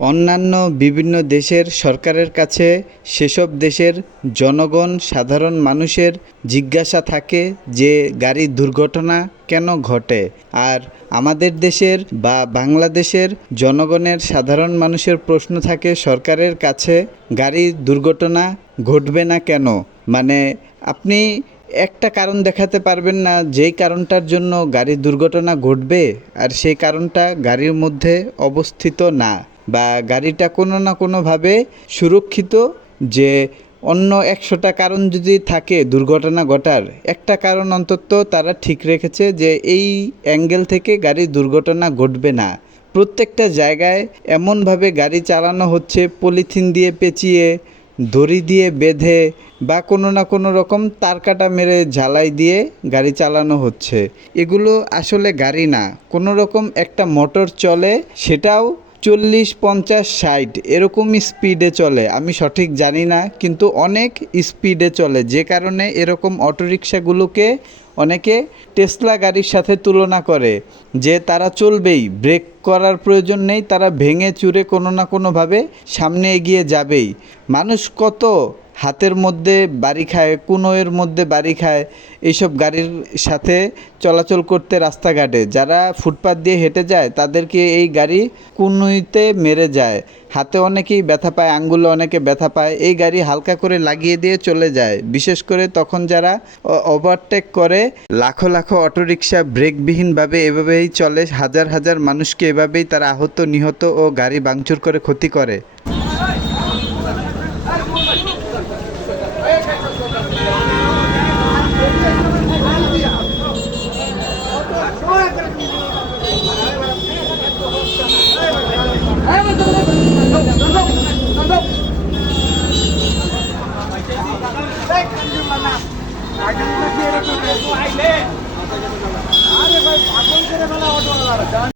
অন্যান্য বিভিন্ন দেশের সরকারের কাছে সেসব দেশের জনগণ সাধারণ মানুষের জিজ্ঞাসা থাকে যে গাড়ি দুর্ঘটনা কেন ঘটে, আর আমাদের দেশের বা বাংলাদেশের জনগণের সাধারণ মানুষের প্রশ্ন থাকে সরকারের কাছে গাড়ি দুর্ঘটনা ঘটবে না কেন। মানে আপনি একটা কারণ দেখাতে পারবেন না যেই কারণটার জন্য গাড়ির দুর্ঘটনা ঘটবে, আর সেই কারণটা গাড়ির মধ্যে অবস্থিত না, বা গাড়িটা কোনো না কোনোভাবে সুরক্ষিত। যে অন্য 100টা কারণ যদি থাকে দুর্ঘটনা ঘটার, একটা কারণ অন্তত তারা ঠিক রেখেছে যে এই অ্যাঙ্গেল থেকে গাড়ি দুর্ঘটনা ঘটবে না। প্রত্যেকটা জায়গায় এমনভাবে গাড়ি চালানো হচ্ছে পলিথিন দিয়ে পেঁচিয়ে, দড়ি দিয়ে বেঁধে, বা কোনো না কোনো রকম তারকাটা মেরে ঝালাই দিয়ে গাড়ি চালানো হচ্ছে। এগুলো আসলে গাড়ি না, কোনো রকম একটা মোটর চলে, সেটাও 40, 50, 60 এরকম স্পিডে চলে। আমি সঠিক জানি না, কিন্তু অনেক স্পিডে চলে, যে কারণে এরকম অটোরিকশাগুলোকে অনেকে টেসলা গাড়ির সাথে তুলনা করে যে তারা চলবেই, ব্রেক করার প্রয়োজন নেই, তারা ভেঙে চুরে কোনো না কোনোভাবে সামনে এগিয়ে যাবেই। মানুষ কত হাতের মধ্যে বাড়ি খায়, কুনোয়ের মধ্যে বাড়ি খায় এইসব গাড়ির সাথে চলাচল করতে রাস্তাঘাটে। যারা ফুটপাত দিয়ে হেঁটে যায় তাদেরকে এই গাড়ি কুনুইতে মেরে যায়, হাতে অনেকেই ব্যথা পায়, আঙ্গুলে অনেকে ব্যথা পায়, এই গাড়ি হালকা করে লাগিয়ে দিয়ে চলে যায়। বিশেষ করে তখন যারা ওভারটেক করে, লাখো লাখো অটোরিকশা ব্রেকবিহীনভাবে এভাবেই চলে, হাজার হাজার মানুষকে এভাবেই তারা আহত নিহত ও গাড়ি ভাঙচুর করে ক্ষতি করে।